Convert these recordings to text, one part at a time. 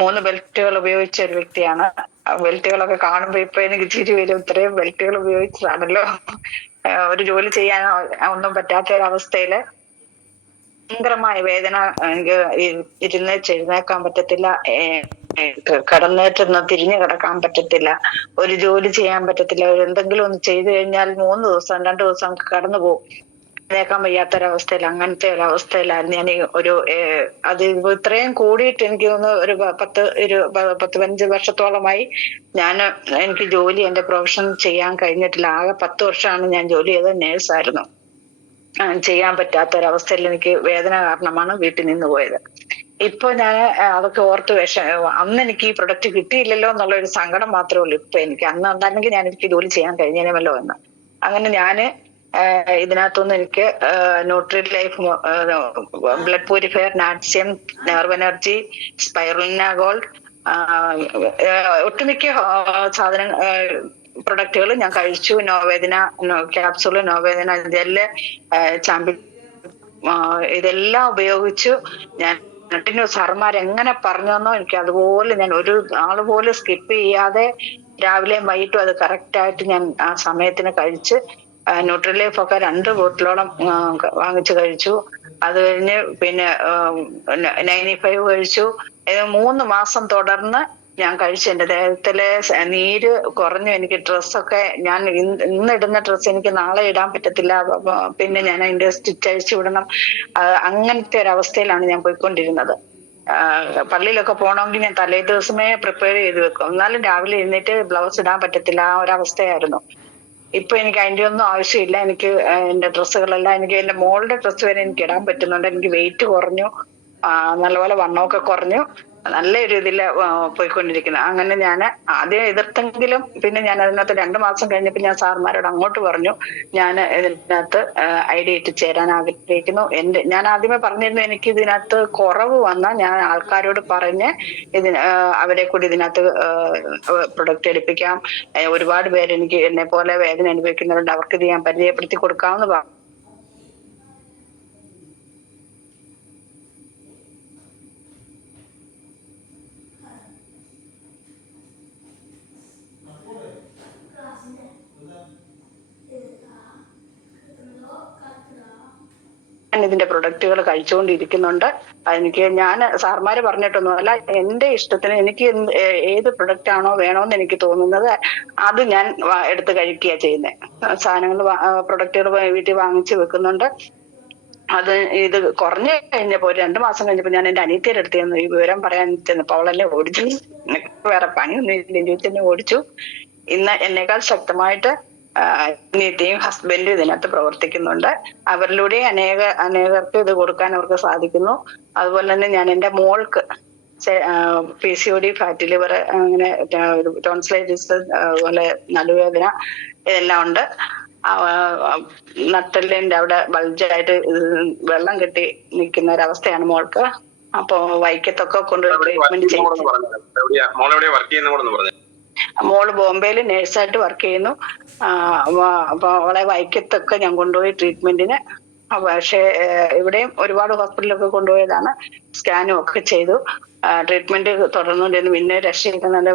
മൂന്ന് ബെൽറ്റുകൾ ഉപയോഗിച്ച ഒരു വ്യക്തിയാണ്. ബെൽറ്റുകളൊക്കെ കാണുമ്പോ ഇപ്പൊ എനിക്ക് ചിരി വരും. ഇത്രയും ബെൽറ്റുകൾ ഉപയോഗിച്ചതാണല്ലോ ഒരു ജോലി ചെയ്യാൻ ഒന്നും പറ്റാത്ത ഒരവസ്ഥയില് ഭയങ്കരമായ വേദന. എനിക്ക് എഴുന്നേക്കാൻ പറ്റത്തില്ല, കടന്നേറ്റൊന്ന് തിരിഞ്ഞു കിടക്കാൻ പറ്റത്തില്ല, ഒരു ജോലി ചെയ്യാൻ പറ്റത്തില്ല. എന്തെങ്കിലും ഒന്ന് ചെയ്തു കഴിഞ്ഞാൽ 3 ദിവസം 2 ദിവസം കടന്നു പോകും. കേൾക്കാൻ വയ്യാത്തൊരവസ്ഥയിൽ, അങ്ങനത്തെ ഒരവസ്ഥയിലായിരുന്നു ഞാൻ. അത് ഇത്രയും കൂടിയിട്ട് എനിക്ക് തോന്നുന്നു ഒരു 10-15 വർഷത്തോളമായി എനിക്ക് ജോലി, എന്റെ പ്രൊഫഷൻ ചെയ്യാൻ കഴിഞ്ഞിട്ടില്ല. ആകെ 10 വർഷമാണ് ഞാൻ ജോലി ചെയ്തത്, നേഴ്സായിരുന്നു. ചെയ്യാൻ പറ്റാത്തൊരവസ്ഥയിൽ എനിക്ക് വേദന കാരണമാണ് വീട്ടിൽ നിന്ന് പോയത്. ഇപ്പൊ ഞാൻ അതൊക്കെ ഓർത്ത് അന്ന് എനിക്ക് ഈ പ്രൊഡക്റ്റ് കിട്ടിയില്ലല്ലോ എന്നുള്ള ഒരു സങ്കടം മാത്രമേ ഉള്ളൂ ഇപ്പൊ എനിക്ക്. അന്ന് ഉണ്ടായിരുന്നെങ്കിൽ ഞാൻ എനിക്ക് ജോലി ചെയ്യാൻ കഴിഞ്ഞേനമല്ലോ എന്ന്. അങ്ങനെ ഞാന് ഇതിനകത്തുനിന്ന് എനിക്ക് ന്യൂട്രി ലൈഫ്, ബ്ലഡ് പ്യൂരിഫയർ, നാറ്റ്സ്യം, നെർവ് എനർജി, സ്പൈറുലിന ഗോൾഡ്, ഒട്ടുമിക്ക പ്രൊഡക്റ്റുകൾ ഞാൻ കഴിച്ചു. നോവേദന ക്യാപ്സൂള്, നോവേദന ജെല്ല്, ചാമ്പ്യൻ, ഇതെല്ലാം ഉപയോഗിച്ചു ഞാൻ കണ്ടിന്യൂസ്. സാർമാർ എങ്ങനെ പറഞ്ഞോ എനിക്ക് അതുപോലെ ഞാൻ ഒരു നാള് പോലും സ്കിപ്പ് ചെയ്യാതെ രാവിലെയും വൈകിട്ടും അത് കറക്റ്റ് ആയിട്ട് ഞാൻ ആ സമയത്തിന് കഴിച്ച്. ന്യൂട്രിലൈഫ് ഒക്കെ 2 ബോട്ടിലോളം വാങ്ങിച്ചു കഴിച്ചു. അത് കഴിഞ്ഞ് പിന്നെ 95 കഴിച്ചു. 3 മാസം തുടർന്ന് ഞാൻ കഴിച്ചു. എന്റെ ദേഹത്തിലെ നീര് കുറഞ്ഞു. എനിക്ക് ഡ്രസ്സൊക്കെ, ഞാൻ ഇന്നിടുന്ന ഡ്രസ്സ് എനിക്ക് നാളെ ഇടാൻ പറ്റത്തില്ല. പിന്നെ ഞാൻ അതിന്റെ സ്റ്റിച്ച് അഴിച്ചു വിടണം. അങ്ങനത്തെ ഒരവസ്ഥയിലാണ് ഞാൻ പോയിക്കൊണ്ടിരുന്നത്. പള്ളിയിലൊക്കെ പോകണമെങ്കിൽ ഞാൻ തലേ ദിവസമേ പ്രിപ്പയർ ചെയ്ത് വെക്കും. എന്നാലും രാവിലെ എഴുന്നേറ്റ് ബ്ലൗസ് ഇടാൻ പറ്റത്തില്ല, ആ ഒരവസ്ഥയായിരുന്നു. ഇപ്പൊ എനിക്ക് അതിന്റെ ഒന്നും ആവശ്യമില്ല. എനിക്ക് എന്റെ ഡ്രസ്സുകളെല്ലാം, എനിക്ക് എന്റെ മോളുടെ ഡ്രസ്സ് വരെ എനിക്ക് ഇടാൻ പറ്റുന്നുണ്ട്. എനിക്ക് വെയിറ്റ് കുറഞ്ഞു, നല്ലപോലെ വണ്ണമൊക്കെ കുറഞ്ഞു, നല്ല ഒരു ഇതിൽ പോയിക്കൊണ്ടിരിക്കുന്നത്. അങ്ങനെ ഞാൻ ആദ്യം എതിർത്തെങ്കിലും പിന്നെ ഞാൻ അതിനകത്ത് 2 മാസം കഴിഞ്ഞപ്പോൾ ഞാൻ സാർമാരോട് അങ്ങോട്ട് പറഞ്ഞു, ഞാൻ ഇതിനകത്ത് ഐഡിയ ഇട്ട് ചേരാൻ ആഗ്രഹിക്കുന്നു. ഞാൻ ആദ്യമേ പറഞ്ഞിരുന്നു എനിക്ക് ഇതിനകത്ത് കുറവ് വന്നാൽ ഞാൻ ആൾക്കാരോട് പറഞ്ഞ് അവരെ കൂടി ഇതിനകത്ത് പ്രൊഡക്റ്റ് എടുപ്പിക്കാം. ഒരുപാട് പേര് എനിക്ക് എന്നെ പോലെ വേദന അനുഭവിക്കുന്നവരുണ്ട്, അവർക്ക് ഇത് ഞാൻ പരിചയപ്പെടുത്തി കൊടുക്കാമെന്ന് പറഞ്ഞു. ഇതിന്റെ പ്രൊഡക്റ്റുകൾ കഴിച്ചുകൊണ്ടിരിക്കുന്നുണ്ട്. ഞാൻ സാർമാര് പറഞ്ഞിട്ടൊന്നും അല്ല, എന്റെ ഇഷ്ടത്തിന് എനിക്ക് ഏത് പ്രൊഡക്റ്റ് ആണോ വേണോന്ന് എനിക്ക് തോന്നുന്നത് അത് ഞാൻ എടുത്ത് കഴിക്കുക ചെയ്യുന്നത്. സാധനങ്ങൾ, പ്രൊഡക്റ്റുകൾ വീട്ടിൽ വാങ്ങിച്ചു വെക്കുന്നുണ്ട്. ഇത് കുറഞ്ഞു കഴിഞ്ഞപ്പോ 2 മാസം കഴിഞ്ഞപ്പോ ഞാൻ എന്റെ അനിയത്തിയുടെ അടുത്ത് ചെന്നു ഈ വിവരം പറയാൻ ചെന്നപ്പോ അവളെന്നെ ഓടിച്ചു. വേറെ പണിയൊന്നും ഇല്ല, തന്നെ ഓടിച്ചു. ഇന്ന് എന്നേക്കാൾ ശക്തമായിട്ട് അനിയത്തിയും ഹസ്ബൻഡും ഇതിനകത്ത് പ്രവർത്തിക്കുന്നുണ്ട്. അവരിലൂടെ അനേകർക്ക് ഇത് കൊടുക്കാൻ അവർക്ക് സാധിക്കുന്നു. അതുപോലെ തന്നെ ഞാൻ എന്റെ മോൾക്ക് PCOD, ഫാറ്റി ലിവർ, അങ്ങനെ ടോൺസിലൈറ്റിസ്, അതുപോലെ നടുവേദന ഇതെല്ലാം ഉണ്ട്. നട്ടെല്ലിന്റെ അവിടെ ബൾജായിട്ട് വെള്ളം കെട്ടി നിൽക്കുന്ന ഒരവസ്ഥയാണ് മോൾക്ക്. അപ്പൊ വൈക്കത്തൊക്കെ കൊണ്ടുപോയി ട്രീറ്റ്മെന്റ് ചെയ്യും. മോള് ബോംബെയിൽ നേഴ്സായിട്ട് വർക്ക് ചെയ്യുന്നു. അപ്പൊ അവളെ വൈക്കത്തൊക്കെ ഞാൻ കൊണ്ടുപോയി ട്രീറ്റ്മെന്റിന്. പക്ഷേ ഇവിടെയും ഒരുപാട് ഹോസ്പിറ്റലൊക്കെ കൊണ്ടുപോയതാണ്, സ്കാനും ഒക്കെ ചെയ്തു. ട്രീറ്റ്മെന്റ് തുടർന്നുകൊണ്ടിരുന്നു. പിന്നെ രക്ഷയില്ല.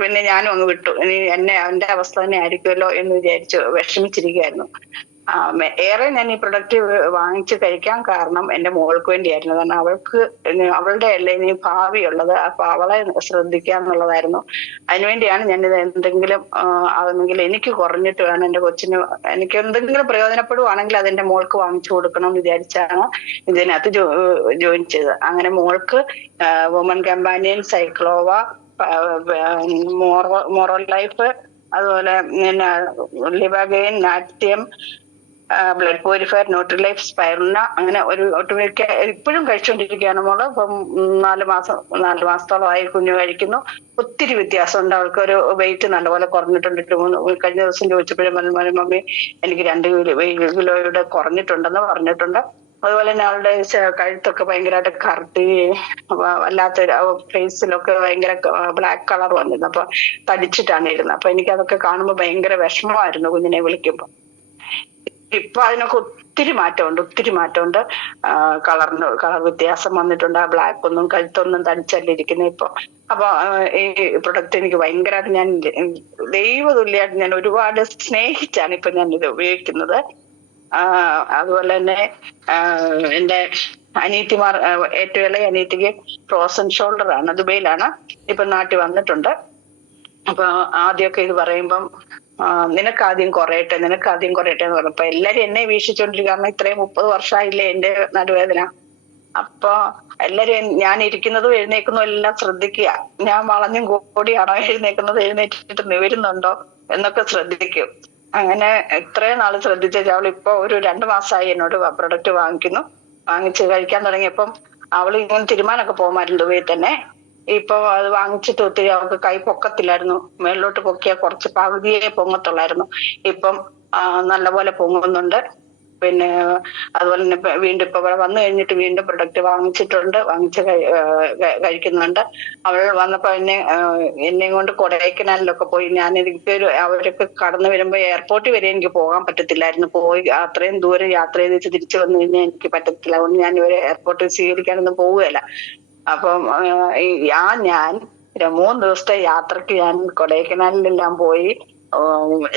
പിന്നെ ഞാനും അങ്ങ് വിട്ടു. ഇനി എന്റെ അവസ്ഥ തന്നെ ആയിരിക്കുമല്ലോ എന്ന് വിചാരിച്ചു വിഷമിച്ചിരിക്കുകയായിരുന്നു. ഏറെ ഞാൻ ഈ പ്രൊഡക്റ്റ് വാങ്ങിച്ച് കഴിക്കാൻ കാരണം എന്റെ മോൾക്ക് വേണ്ടിയായിരുന്നു. കാരണം അവളുടെ അല്ലേ ഇനി ഭാവിയുള്ളത്, അപ്പൊ അവളെ ശ്രദ്ധിക്കുക എന്നുള്ളതായിരുന്നു. അതിനുവേണ്ടിയാണ് ഞാനിത് എന്തെങ്കിലും ആകുന്നെങ്കിൽ എനിക്ക് കുറഞ്ഞിട്ട് വേണം എന്റെ കൊച്ചിന്, എനിക്ക് എന്തെങ്കിലും പ്രയോജനപ്പെടുവാണെങ്കിൽ അതെന്റെ മോൾക്ക് വാങ്ങിച്ചു കൊടുക്കണം എന്ന് വിചാരിച്ചാണ് ഇതിനകത്ത് ജോയിൻ ചെയ്തത്. അങ്ങനെ മോൾക്ക് വുമൺ കമ്പാനിയൻ, സൈക്ലോവ, മോറൽ ലൈഫ്, അതുപോലെ ലിവാഗെയിൻ, നാറ്റ്യം, ബ്ലഡ് പ്യൂരിഫയർ, ന്യൂട്രിലൈഫ്, സ്പൈറുലിന, അങ്ങനെ ഒരു ഒട്ടുമിക്ക ഇപ്പോഴും കഴിച്ചുകൊണ്ടിരിക്കുകയാണ് മോള്. ഇപ്പം 4 മാസത്തോളമായി കുഞ്ഞു കഴിക്കുന്നു. ഒത്തിരി വ്യത്യാസമുണ്ട്. അവൾക്ക് ഒരു വെയിറ്റ് നല്ലപോലെ കുറഞ്ഞിട്ടുണ്ട്. കഴിഞ്ഞ ദിവസം ചോദിച്ചപ്പോഴും മമ്മി എനിക്ക് 2 കിലോയുടെ കുറഞ്ഞിട്ടുണ്ടെന്ന് പറഞ്ഞിട്ടുണ്ട്. അതുപോലെ തന്നെ അവളുടെ കഴുത്തൊക്കെ ഭയങ്കരമായിട്ട് കറുത്തി, വല്ലാത്തൊരു ഫേസിലൊക്കെ ഭയങ്കര ബ്ലാക്ക് കളർ വന്നിരുന്നു. അപ്പൊ തടിച്ചിട്ടാണ് ഇരുന്നത്. അപ്പൊ എനിക്കതൊക്കെ കാണുമ്പോൾ ഭയങ്കര വിഷമമായിരുന്നു കുഞ്ഞിനെ വിളിക്കുമ്പോൾ. ഇപ്പൊ അതിനൊക്കെ ഒത്തിരി മാറ്റമുണ്ട്. കളർ വ്യത്യാസം വന്നിട്ടുണ്ട്. ആ ബ്ലാക്ക് ഒന്നും കഴുത്തൊന്നും തടിച്ചല്ല ഇരിക്കുന്നത് ഇപ്പൊ. അപ്പൊ ഈ പ്രൊഡക്റ്റ് എനിക്ക് ഭയങ്കരമായിട്ട് ഞാൻ ദൈവതുല്യമായിട്ട് ഞാൻ ഒരുപാട് സ്നേഹിച്ചാണ് ഇപ്പൊ ഞാൻ ഇത് ഉപയോഗിക്കുന്നത്. അതുപോലെ തന്നെ എന്റെ അനിയത്തിമാർ, ഏറ്റവും ഇളയ അനിയത്തിക്ക് ഫ്രോസൺ ഷോൾഡർ ആണ്, ദുബൈയിലാണ്, ഇപ്പൊ നാട്ടിൽ വന്നിട്ടുണ്ട്. അപ്പൊ ആദ്യമൊക്കെ ഇത് പറയുമ്പം നിനക്കാദ്യം കുറയട്ടെ എന്ന് പറഞ്ഞപ്പോ എല്ലാരും എന്നെ വീക്ഷിച്ചോണ്ടിരിക്കുക. കാരണം ഇത്രയും 30 വർഷമായില്ലേ എന്റെ നടുവേദന. അപ്പൊ എല്ലാരും ഞാൻ ഇരിക്കുന്നതും എഴുന്നേക്കുന്നതും എല്ലാം ശ്രദ്ധിക്കുക. ഞാൻ വളഞ്ഞും കൂടിയാണോ എഴുന്നേറ്റിട്ട് നിവരുന്നുണ്ടോ എന്നൊക്കെ ശ്രദ്ധിക്കും. അങ്ങനെ ഇത്രയും നാള് ശ്രദ്ധിച്ച അവൾ ഇപ്പൊ ഒരു 2 മാസമായി എന്നോട് പ്രൊഡക്റ്റ് വാങ്ങിച്ച് കഴിക്കാൻ തുടങ്ങിയപ്പം അവള് ഇങ്ങനെ തീരുമാനമൊക്കെ പോകുമായിരുന്നു ദുബൈയിൽ തന്നെ. ഇപ്പൊ അത് വാങ്ങിച്ചിട്ട് ഒത്തിരി അവർക്ക് കൈ പൊക്കത്തില്ലായിരുന്നു. മേളിലോട്ട് പൊക്കിയാൽ കുറച്ച് പകുതിയെ പൊങ്ങത്തുള്ളായിരുന്നു. ഇപ്പം നല്ലപോലെ പൊങ്ങുന്നുണ്ട്. പിന്നെ അതുപോലെ തന്നെ വീണ്ടും ഇപ്പൊ ഇവിടെ വന്നു കഴിഞ്ഞിട്ട് വീണ്ടും പ്രൊഡക്റ്റ് വാങ്ങിച്ച് കഴിക്കുന്നുണ്ട്. അവൾ വന്നപ്പോ എന്നെയും കൊണ്ട് കൊടൈക്കനാലിലൊക്കെ പോയി. അവരൊക്കെ കടന്നു വരുമ്പോ എയർപോർട്ടിൽ വരെ എനിക്ക് പോകാൻ പറ്റത്തില്ലായിരുന്നു. അത്രയും ദൂരം യാത്ര ചെയ്ത് തിരിച്ചു വന്നു കഴിഞ്ഞാൽ എനിക്ക് പറ്റത്തില്ല. അതുകൊണ്ട് ഞാൻ ഇവരെ എയർപോർട്ടിൽ സ്വീകരിക്കാനൊന്നും പോവുകയല്ല. അപ്പം ഞാൻ 3 ദിവസത്തെ യാത്രക്ക് ഞാൻ കൊടൈക്കനാലിലെല്ലാം പോയി.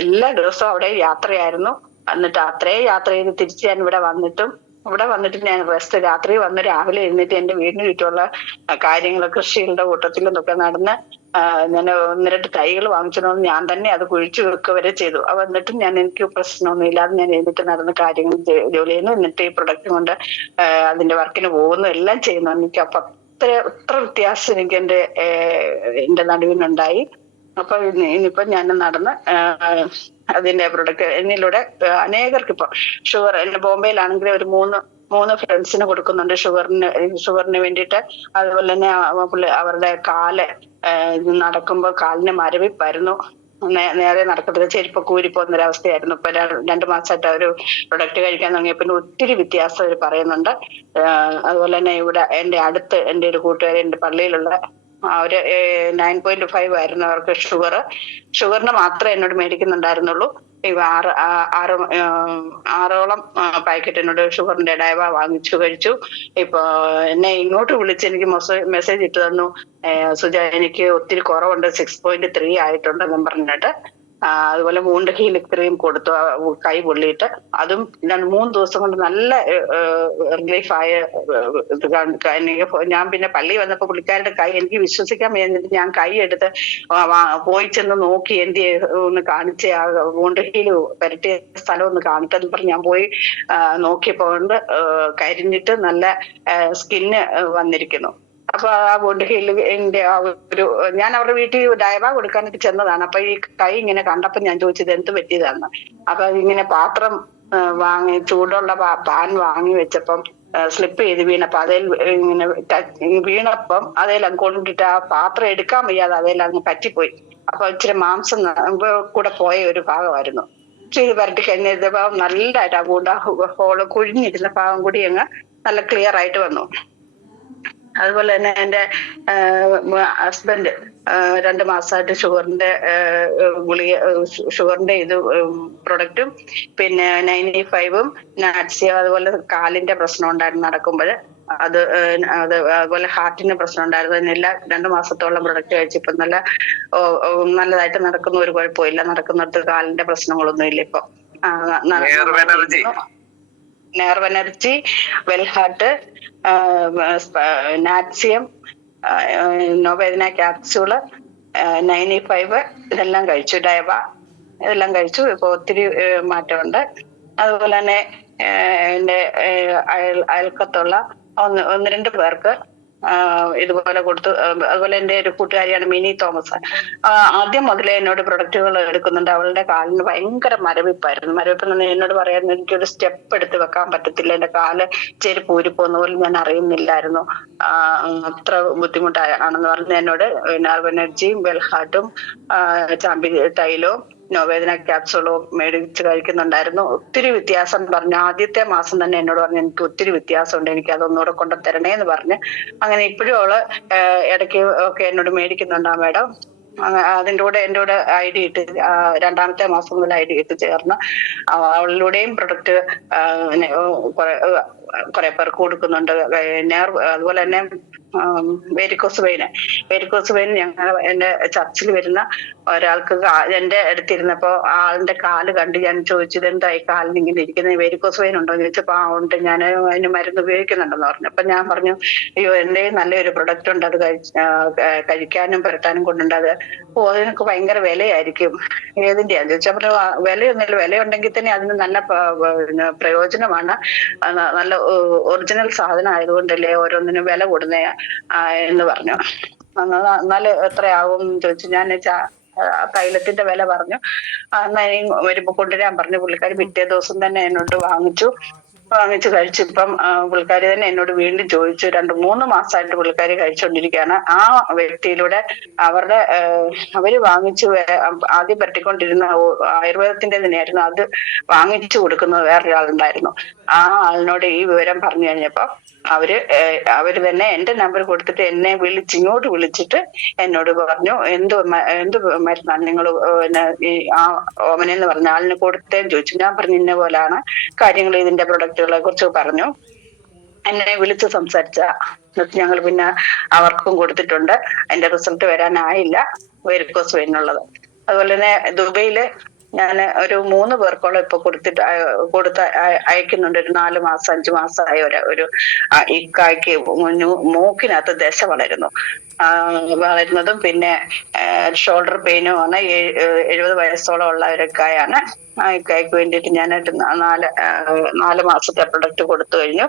എല്ലാ ദിവസവും അവിടെ യാത്രയായിരുന്നു. എന്നിട്ട് അത്രയും യാത്ര ചെയ്ത് തിരിച്ച് ഞാൻ ഇവിടെ വന്നിട്ട് ഞാൻ രാത്രി വന്ന് രാവിലെ എഴുന്നേറ്റ് എന്റെ വീടിന് ചുറ്റുമുള്ള കാര്യങ്ങൾ, കൃഷികളുടെ കൂട്ടത്തിലൊക്കെ നടന്ന് ഞാൻ 1-2 തൈകൾ വാങ്ങിച്ചിട്ട് ഞാൻ തന്നെ അത് കുഴിച്ചു വെക്കുക വരെ ചെയ്തു. എന്നിട്ടും എനിക്ക് പ്രശ്നമൊന്നും ഇല്ലാതെ ഞാൻ എഴുന്നേറ്റ് നടന്ന കാര്യങ്ങൾ ജോലി ചെയ്യുന്നു. എന്നിട്ട് ഈ പ്രൊഡക്റ്റ് കൊണ്ട് അതിന്റെ വർക്കിന് പോകുന്നു, എല്ലാം ചെയ്യുന്നു. എനിക്ക് അപ്പൊ അത്ര വ്യത്യാസം എനിക്ക് എന്റെ നടുവിനുണ്ടായി. അപ്പൊ ഇനിയിപ്പോ ഞാൻ നടന്ന് അതിന്റെ പ്രൊഡക്റ്റ് എന്നിലൂടെ അനേകർക്ക് ഇപ്പൊ ഷുഗർ, എന്റെ ബോംബെയിലാണെങ്കിൽ ഒരു 3 ഫ്രണ്ട്സിന് കൊടുക്കുന്നുണ്ട് ഷുഗറിന് വേണ്ടിയിട്ട്. അതുപോലെ തന്നെ അവരുടെ കാല് നടക്കുമ്പോ കാലിന് മരവിപ്പായിരുന്നു, നേരെ നടക്കത്തില്ല, ചെരുപ്പൊക്കെ ഊരിപ്പോകുന്നൊരവസ്ഥയായിരുന്നു. ഇപ്പൊ 2 മാസമായിട്ട് ഒരു പ്രൊഡക്റ്റ് കഴിക്കാൻ തുടങ്ങിയ പിന്നെ ഒത്തിരി വ്യത്യാസം അവർ പറയുന്നുണ്ട്. അതുപോലെ തന്നെ ഇവിടെ എന്റെ ഒരു കൂട്ടുകാരി, എന്റെ പള്ളിയിലുള്ള അവര് 9.5 ആയിരുന്നു അവർക്ക് ഷുഗറിന് മാത്രമേ എന്നോട് മേടിക്കുന്നുണ്ടായിരുന്നുള്ളൂ. ഇവ 6ഓളം പാക്കറ്റ് എന്നോട് ഷുഗറിന്റെ ഡയവ വാങ്ങിച്ചു കഴിച്ചു. ഇപ്പൊ എന്നെ ഇങ്ങോട്ട് വിളിച്ച് എനിക്ക് മെസ്സേജ് ഇട്ട് തന്നു, സുജ എനിക്ക് ഒത്തിരി കുറവുണ്ട്, 6.3 ആയിട്ടുണ്ടെന്നും പറഞ്ഞിട്ട്. അതുപോലെ വൂണ്ട് ഹീലിംഗ് ക്രീം കൊടുത്തു കൈ പൊള്ളിയിട്ട്. അതും 3 ദിവസം കൊണ്ട് നല്ല റിലീഫായ ഞാൻ പിന്നെ പള്ളി വന്നപ്പോ പുള്ളിക്കാരുടെ കൈ എനിക്ക് വിശ്വസിക്കാൻ വയ്യാഞ്ഞിട്ട് ഞാൻ കൈ എടുത്ത് പോയി ചെന്ന് നോക്കി ഒന്ന് കാണിച്ച് ആ വൂണ്ട് ഹീല് പരട്ടിയ സ്ഥലം ഒന്ന് കാണിട്ടെന്ന് പറഞ്ഞ് ഞാൻ പോയി നോക്കിയപ്പോ കരിഞ്ഞിട്ട് നല്ല സ്കിന്ന് വന്നിരിക്കുന്നു. അപ്പൊ ആ വൂണ്ട് ഹീലിന്റെ ഞാൻ അവരുടെ വീട്ടിൽ ഡയബ കൊടുക്കാനായിട്ട് ചെന്നതാണ്. അപ്പൊ ഈ കൈ ഇങ്ങനെ കണ്ടപ്പോ ഞാൻ ചോദിച്ചത് എന്ത് പറ്റിയതാന്ന്. അപ്പൊ ഇങ്ങനെ പാത്രം ചൂടുള്ള പാൻ വാങ്ങി വെച്ചപ്പം സ്ലിപ്പ് ചെയ്ത് വീണപ്പോ ഇങ്ങനെ വീണപ്പം അതേലും കൊണ്ടിട്ട് ആ പാത്രം എടുക്കാൻ വയ്യാതെ അതേലും അങ്ങ് പറ്റിപ്പോയി. അപ്പൊ ഇച്ചിരി മാംസം കൂടെ പോയ ഒരു ഭാഗമായിരുന്നു. ഇത് പരട്ടി കഴിഞ്ഞപ്പോ നല്ലതായിട്ട് ആ കൂടെ ഹോള് കുഴിഞ്ഞിരുന്ന ഭാഗം കൂടി അങ്ങ് നല്ല ക്ലിയർ ആയിട്ട് വന്നു. അതുപോലെ തന്നെ എന്റെ ഹസ്ബൻഡ് 2 മാസമായിട്ട് ഷുഗറിന്റെ പ്രൊഡക്റ്റും പിന്നെ 95-ഉം നാറ്റ്സിയും, അതുപോലെ കാലിന്റെ പ്രശ്നം ഉണ്ടായിരുന്നു നടക്കുമ്പോൾ, അതുപോലെ ഹാർട്ടിന് പ്രശ്നം ഉണ്ടായിരുന്നു. അതിനെല്ലാം 2 മാസത്തോളം പ്രൊഡക്റ്റ് കഴിച്ചിപ്പോ നല്ലതായിട്ട് നടക്കുന്ന, ഒരു കുഴപ്പമില്ല. നടക്കുന്നിടത്ത് കാലിന്റെ പ്രശ്നങ്ങളൊന്നും ഇല്ല ഇപ്പൊ. നെർവ് എനർജി, വെൽഹാർട്ട്, നാറ്റ്സിയം, നോവേദന ക്യാപ്സ്യൂള്, 95 ഇതെല്ലാം കഴിച്ചു. ഡയബ ഇതെല്ലാം കഴിച്ചു. ഇപ്പൊ ഒത്തിരി മാറ്റമുണ്ട്. അതുപോലെ തന്നെ എന്റെ അയൽക്കത്തുള്ള 1-2 പേർക്ക് ഇതുപോലെ കൊടുത്തു. അതുപോലെ എന്റെ ഒരു കൂട്ടുകാരിയാണ് മിനി തോമസ്. ആദ്യം മുതലേ എന്നോട് പ്രൊഡക്റ്റുകൾ എടുക്കുന്നുണ്ട്. അവളുടെ കാലിന് ഭയങ്കര മരവിപ്പായിരുന്നു. മരവിപ്പ് എന്നോട് പറയായിരുന്നു, എനിക്കൊരു സ്റ്റെപ്പ് എടുത്ത് വെക്കാൻ പറ്റത്തില്ല, എന്റെ കാല് ചെരുപ്പ് ഊരിപ്പോകുന്ന പോലും ഞാൻ അറിയുന്നില്ലായിരുന്നു, അത്ര ബുദ്ധിമുട്ടാണെന്ന് പറഞ്ഞ് എന്നോട് നെർവ് എനർജിയും വെൽഹാർട്ടും ചാമ്പി തൈലവും നോവേദന ക്യാപ്സൂളും മേടിച്ച് കഴിക്കുന്നുണ്ടായിരുന്നു. ഒത്തിരി വ്യത്യാസം പറഞ്ഞു. ആദ്യത്തെ മാസം തന്നെ എന്നോട് പറഞ്ഞു എനിക്ക് ഒത്തിരി വ്യത്യാസമുണ്ട്, എനിക്ക് അതൊന്നുകൂടെ കൊണ്ടു തരണേന്ന് പറഞ്ഞ്. അങ്ങനെ ഇപ്പോഴും അവള് ഇടയ്ക്ക് ഒക്കെ എന്നോട് മേടിക്കുന്നുണ്ടാ മാഡം. അതിൻ്റെ കൂടെ എൻ്റെ കൂടെ ID ഇട്ട് രണ്ടാമത്തെ മാസം മുതൽ ID ഇട്ട് ചേർന്ന് അവളിലൂടെയും പ്രൊഡക്റ്റ് കുറെ പേർക്ക് കൊടുക്കുന്നുണ്ട്. അതുപോലെ തന്നെ വേരിക്കോസ് വെയിൻ എന്റെ ചർച്ചിൽ വരുന്ന ഒരാൾക്ക് എന്റെ അടുത്തിരുന്നപ്പോ ആളിന്റെ കാല് കണ്ട് ഞാൻ ചോദിച്ചു, ഇതെന്തായി കാലിന് ഇങ്ങനെ ഇരിക്കുന്നത്, വേരിക്കോസ് വെയിൻ ഉണ്ടോ എന്ന് ചോദിച്ചപ്പോ ഉണ്ട്, ഞാൻ അതിന് മരുന്ന് ഉപയോഗിക്കുന്നുണ്ടെന്ന് പറഞ്ഞു. അപ്പൊ ഞാൻ പറഞ്ഞു, അയ്യോ എന്റെ നല്ലൊരു പ്രൊഡക്റ്റ് ഉണ്ട്, അത് കഴിക്കാനും പുരട്ടാനും കൊണ്ടുണ്ട്, അത് അതിനൊക്കെ ഭയങ്കര വിലയായിരിക്കും, ഏതിന്റെയാന്ന് ചോദിച്ചാൽ പറഞ്ഞു വിലയൊന്നുമില്ല, വിലയുണ്ടെങ്കിൽ തന്നെ അതിന് നല്ല പ്രയോജനമാണ്, നല്ല ഒറിജിനൽ സാധനം ആയതുകൊണ്ടല്ലേ ഓരോന്നിനും വില കൂടുന്നേ എന്ന് പറഞ്ഞു. എന്നാല് എത്രയാവും ചോദിച്ചു. ഞാൻ തൈലത്തിന്റെ വില പറഞ്ഞു. വരുമ്പോ കൊണ്ടുവരാൻ പറഞ്ഞു. പുള്ളിക്കാരി പിറ്റേ ദിവസം തന്നെ എന്നോട് വാങ്ങിച്ചു കഴിച്ചു. ഇപ്പം പുള്ളിക്കാരി തന്നെ എന്നോട് വീണ്ടും ചോദിച്ചു. 2-3 മാസമായിട്ട് പുള്ളിക്കാരി കഴിച്ചുകൊണ്ടിരിക്കുകയാണ്. ആ വ്യക്തിയിലൂടെ അവര് വാങ്ങിച്ചു ആദ്യം പരട്ടിക്കൊണ്ടിരുന്ന ആയുർവേദത്തിന്റെ തന്നെയായിരുന്നു, അത് വാങ്ങിച്ചു കൊടുക്കുന്നത് വേറൊരാളുണ്ടായിരുന്നു. ആ ആളിനോട് ഈ വിവരം പറഞ്ഞു കഴിഞ്ഞപ്പോ അവര് തന്നെ എന്റെ നമ്പർ കൊടുത്തിട്ട് എന്നെ ഇങ്ങോട്ട് വിളിച്ചിട്ട് എന്നോട് പറഞ്ഞു, എന്ത് മരുന്നാണ് നിങ്ങൾ ഓമനെന്ന് പറഞ്ഞ ആളിന് കൊടുത്തേന്ന് ചോദിച്ചു. ഞാൻ പറഞ്ഞു ഇന്ന പോലാണ് കാര്യങ്ങൾ, ഇതിന്റെ പ്രൊഡക്റ്റുകളെ കുറിച്ച് പറഞ്ഞു. എന്നെ വിളിച്ച് സംസാരിച്ച ഞങ്ങൾ പിന്നെ അവർക്കും കൊടുത്തിട്ടുണ്ട്. അതിന്റെ റിസൾട്ട് വരാനായില്ല, വെരിക്കോസ് വെയിനുള്ളത്. അതുപോലെ തന്നെ ദുബൈയില് ഞാൻ ഒരു 3 പേർക്കോളം ഇപ്പൊ കൊടുത്ത് അയക്കുന്നുണ്ട്. ഒരു 4 മാസം 5 മാസമായ ഒരു ഇക്കായ്ക്ക് മൂക്കിനകത്ത് ദശ വളരുന്നതും പിന്നെ ഷോൾഡർ പെയിനും ആണ്. 70 വയസ്സോളം ഉള്ള ഒരു ഇക്കായാണ്. ആ ഇക്കായ്ക്ക് വേണ്ടിയിട്ട് ഞാനായിട്ട് 4 മാസത്തെ പ്രൊഡക്റ്റ് കൊടുത്തു കഴിഞ്ഞു.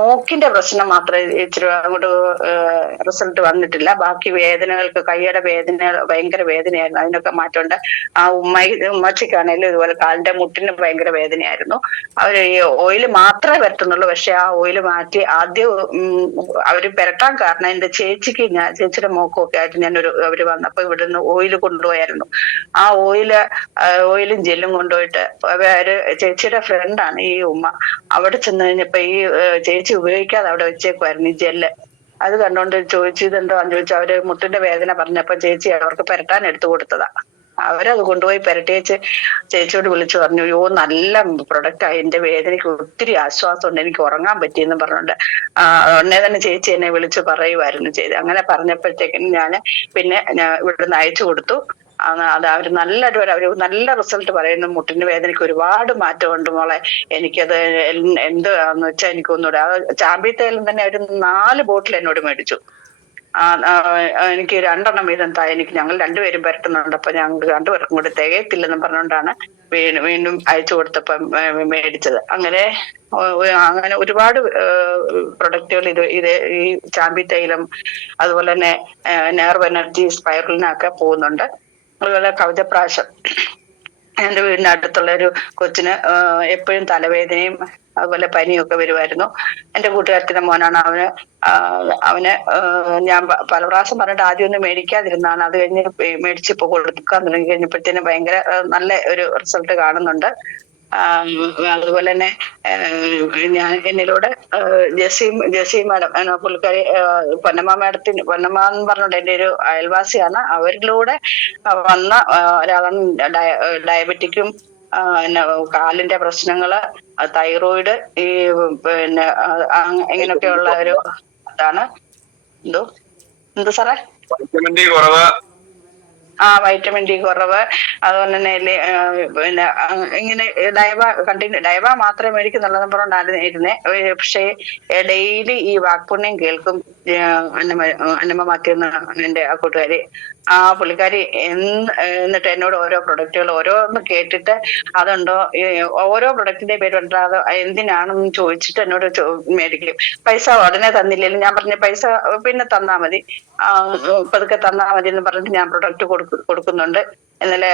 മൂക്കിന്റെ പ്രശ്നം മാത്രമേ ഇച്ചിരി അങ്ങോട്ട് റിസൾട്ട് വന്നിട്ടില്ല. ബാക്കി വേദനകൾക്ക്, കൈയുടെ വേദന ഭയങ്കര വേദനയായിരുന്നു, അതിനൊക്കെ മാറ്റമുണ്ട്. ആ ഉമ്മച്ചിക്കാണേലും ഇതുപോലെ കാലിന്റെ മുട്ടിന് ഭയങ്കര വേദനയായിരുന്നു. അവര് ഈ ഓയില് മാത്രമേ പരത്തുന്നുള്ളൂ. പക്ഷെ ആ ഓയില് മാറ്റി ആദ്യം അവര് പെരട്ടാൻ കാരണം എന്റെ ചേച്ചിയുടെ മോക്കൊക്കെ ആയിട്ട് അവര് വന്നപ്പോ ഇവിടുന്ന് ഓയില് കൊണ്ടുപോയായിരുന്നു. ആ ഓയിലും ജെല്ലും കൊണ്ടുപോയിട്ട് ചേച്ചിയുടെ ഫ്രണ്ടാണ് ഈ ഉമ്മ. അവിടെ ചെന്ന് കഴിഞ്ഞപ്പോ ഈ ചേച്ചി ഉപയോഗിക്കാതെ അവിടെ വെച്ചേക്കുമായിരുന്നു ഈ ജെല്ല്. അത് കണ്ടോണ്ട് ചോദിച്ചു, ഇതെന്തോന്ന് ചോദിച്ചാൽ അവര് മുട്ടിന്റെ വേദന പറഞ്ഞപ്പോ ചേച്ചി അവർക്ക് പെരട്ടാൻ എടുത്തു കൊടുത്തതാ. അവരത് കൊണ്ടുപോയി പെരട്ടിയേച്ച് ചേച്ചിയോട് വിളിച്ചു പറഞ്ഞു, അയ്യോ നല്ല പ്രൊഡക്റ്റായി, എന്റെ വേദനയ്ക്ക് ഒത്തിരി ആശ്വാസമുണ്ട്, എനിക്ക് ഉറങ്ങാൻ പറ്റിയെന്ന് പറഞ്ഞുകൊണ്ട് ഉടനെ തന്നെ ചേച്ചി എന്നെ വിളിച്ചു പറയുമായിരുന്നു ചെയ്ത്. അങ്ങനെ പറഞ്ഞപ്പോഴത്തേക്കും പിന്നെ ഇവിടുന്ന് അയച്ചു കൊടുത്തു. അത് അവര് നല്ല റിസൾട്ട് പറയുന്നു. മുട്ടിന്റെ വേദനയ്ക്ക് ഒരുപാട് മാറ്റമുണ്ട് മോളെ, എനിക്കത് എന്താന്ന് വെച്ചാൽ എനിക്ക് ഒന്നുകൂടെ ചാമ്പിത്തേലും തന്നെ ഒരു 4 ബോട്ടിൽ എന്നോട് മേടിച്ചു. എനിക്ക് 2 വീതം എനിക്ക് ഞങ്ങൾ 2 പേരും പരട്ടുന്നുണ്ട്, അപ്പൊ ഞങ്ങൾക്ക് 2 പേർക്കും കൂടി തികയത്തില്ലെന്ന് പറഞ്ഞുകൊണ്ടാണ് വീണ്ടും അയച്ചു കൊടുത്തപ്പം മേടിച്ചത്. അങ്ങനെ ഒരുപാട് പ്രൊഡക്റ്റുകൾ ഈ ചാമ്പി തൈലം, അതുപോലെ തന്നെ നെർവ് എനർജി സ്പൈറലിനൊക്കെ പോകുന്നുണ്ട്. അതുപോലെ കവചപ്രാശം, എന്റെ വീടിന്റെ അടുത്തുള്ള ഒരു കൊച്ചിന് എപ്പോഴും തലവേദനയും അതുപോലെ പനിയൊക്കെ വരുമായിരുന്നു. എന്റെ കൂട്ടുകാരത്തിന്റെ മോനാണ്. അവന് ഞാൻ പല പ്രാവശ്യം പറഞ്ഞിട്ട് ആദ്യമൊന്നും മേടിക്കാതിരുന്നാണ്. അത് കഴിഞ്ഞ് മേടിച്ചിപ്പോ കൊടുക്കാൻ തുടങ്ങി കഴിഞ്ഞപ്പോഴത്തേനും ഭയങ്കര നല്ല ഒരു റിസൾട്ട് കാണുന്നുണ്ട്. അതുപോലെ തന്നെ എന്നിലൂടെ ജെസി മാഡം, പുള്ളിക്കാരി പൊന്നമ്മ എന്ന് പറഞ്ഞോണ്ട് എന്റെ ഒരു അയൽവാസിയാണ്. അവരിലൂടെ വന്ന ഒരാളാണ്. ഡയബറ്റിക്കും കാലിന്റെ പ്രശ്നങ്ങള്, തൈറോയിഡ്, ഈ പിന്നെ ഇങ്ങനെയൊക്കെയുള്ള ഒരു ഇതാണ്. എന്ത് സാറേ? വൈറ്റമിൻ ഡി കുറവ്. അതുപോലെ തന്നെ പിന്നെ ഇങ്ങനെ ഡയബ മാത്രമേ മേടിക്കുന്നുള്ളതെന്ന് പറഞ്ഞാണ് ഇരുന്നേ. പക്ഷേ ഡെയിലി ഈ വാക്പുണ്യം കേൾക്കും അന്നമ്മ മാറ്റിയെന്ന് എന്റെ ആ കൂട്ടുകാരി. ആ പുള്ളിക്കാരി എന്നിട്ട് എന്നോട് ഓരോ പ്രൊഡക്റ്റുകൾ ഓരോന്ന് കേട്ടിട്ട് അതുണ്ടോ, ഓരോ പ്രൊഡക്റ്റിന്റെ പേര് ഉണ്ടാകും, എന്തിനാണെന്ന് ചോദിച്ചിട്ട് എന്നോട് മേടിക്കും. പൈസ ഉടനെ തന്നില്ലെങ്കിലും ഞാൻ പറഞ്ഞ പൈസ പിന്നെ തന്നാ മതി, പതുക്കെ തന്നാ മതി എന്ന് പറഞ്ഞിട്ട് ഞാൻ പ്രൊഡക്റ്റ് കൊടുക്കുന്നുണ്ട്. ഇന്നലെ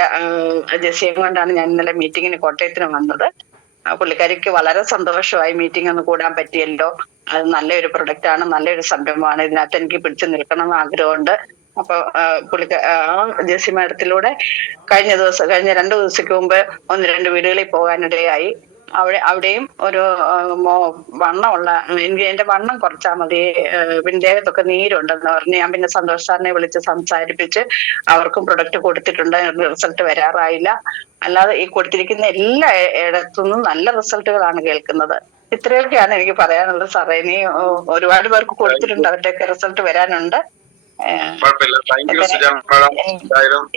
ജെസിയെ കൊണ്ടാണ് ഞാൻ ഇന്നലെ മീറ്റിങ്ങിന് കോട്ടയത്തിന് വന്നത്. പുള്ളിക്കാരിക്ക് വളരെ സന്തോഷമായി, മീറ്റിംഗ് ഒന്ന് കൂടാൻ പറ്റിയല്ലോ, അത് നല്ലൊരു പ്രൊഡക്റ്റ് ആണ്, നല്ലൊരു സംരംഭമാണ്, ഇതിനകത്ത് എനിക്ക് പിടിച്ചു നിൽക്കണം എന്ന് ആഗ്രഹമുണ്ട്. അപ്പൊ ജെസി മാഡത്തിലൂടെ കഴിഞ്ഞ 2 ദിവസക്ക് മുമ്പ് 1-2 വീടുകളിൽ പോകാനിടയായി. അവിടെയും ഒരു വണ്ണമുള്ള എന്റെ വണ്ണം കുറച്ചാൽ മതി, ദേഹത്തൊക്കെ നീരുണ്ടെന്ന് പറഞ്ഞ് ഞാൻ പിന്നെ സന്തോഷ് സാറിനെ വിളിച്ച് സംസാരിപ്പിച്ച് അവർക്കും പ്രൊഡക്റ്റ് കൊടുത്തിട്ടുണ്ട്. റിസൾട്ട് വരാറായില്ല. അല്ലാതെ ഈ കൊടുത്തിരിക്കുന്ന എല്ലാ ഇടത്തുനിന്നും നല്ല റിസൾട്ടുകളാണ് കേൾക്കുന്നത്. ഇത്രയൊക്കെയാണ് എനിക്ക് പറയാനുള്ളത് സാറേ. ഇനി ഒരുപാട് പേർക്ക് കൊടുത്തിട്ടുണ്ട്, അവരുടെയൊക്കെ റിസൾട്ട് വരാനുണ്ട്.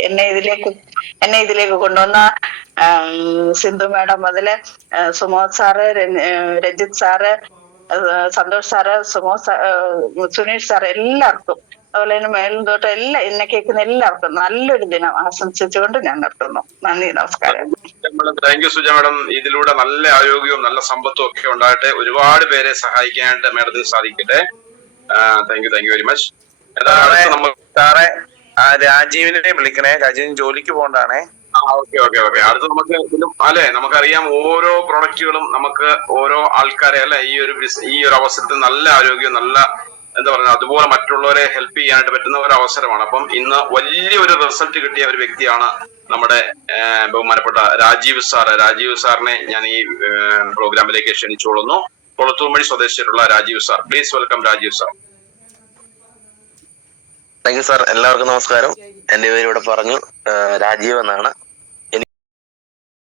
എന്നെ ഇതിലേക്ക് കൊണ്ടുവന്ന സിന്ധു മാഡം മുതല് Sumod sir, Ranjith sir, Santhosh sir, Suneesh sir, എല്ലാവർക്കും, അതുപോലെ തന്നെ മേലും തൊട്ട് എന്നെ കേൾക്കുന്ന എല്ലാവർക്കും നല്ലൊരു ദിനം ആശംസിച്ചുകൊണ്ട് ഞാൻ നിർത്തുന്നു. നന്ദി, നമസ്കാരം. Thank you Suja madam. ഇതിലൂടെ നല്ല ആരോഗ്യവും നല്ല സമ്പത്തും ഒക്കെ ഉണ്ടാകട്ടെ. ഒരുപാട് പേരെ സഹായിക്കാനായിട്ട് മാഡത്തിന് സാധിക്കട്ടെ. Thank you very much. സാറേ രാജീവിനെ വിളിക്കണേ, രാജീവിന് ജോലിക്ക് പോകണ്ടാണേ. ഓക്കെ. അടുത്ത് നമുക്ക് അല്ലെ, നമുക്കറിയാം ഓരോ പ്രൊഡക്റ്റുകളും നമുക്ക് ഓരോ ആൾക്കാരെ അല്ലെ ഈ ഒരു അവസരത്തിൽ നല്ല ആരോഗ്യം, നല്ല എന്താ പറയുക, അതുപോലെ മറ്റുള്ളവരെ ഹെൽപ്പ് ചെയ്യാനായിട്ട് പറ്റുന്ന ഒരു അവസരമാണ്. അപ്പം ഇന്ന് വലിയൊരു റിസൾട്ട് കിട്ടിയ ഒരു വ്യക്തിയാണ് നമ്മുടെ ബഹുമാനപ്പെട്ട രാജീവ് സാറ്. രാജീവ് സാറിനെ ഞാൻ ഈ പ്രോഗ്രാമിലേക്ക് ക്ഷണിച്ചുകൊള്ളുന്നു. കൊളത്തൂർമഴി സ്വദേശിയായിട്ടുള്ള Rajeev sir, please welcome Rajeev sir. Thank you sir. എല്ലാവർക്കും നമസ്കാരം. എന്റെ പേര് ഇവിടെ പറഞ്ഞു രാജീവ് എന്നാണ്.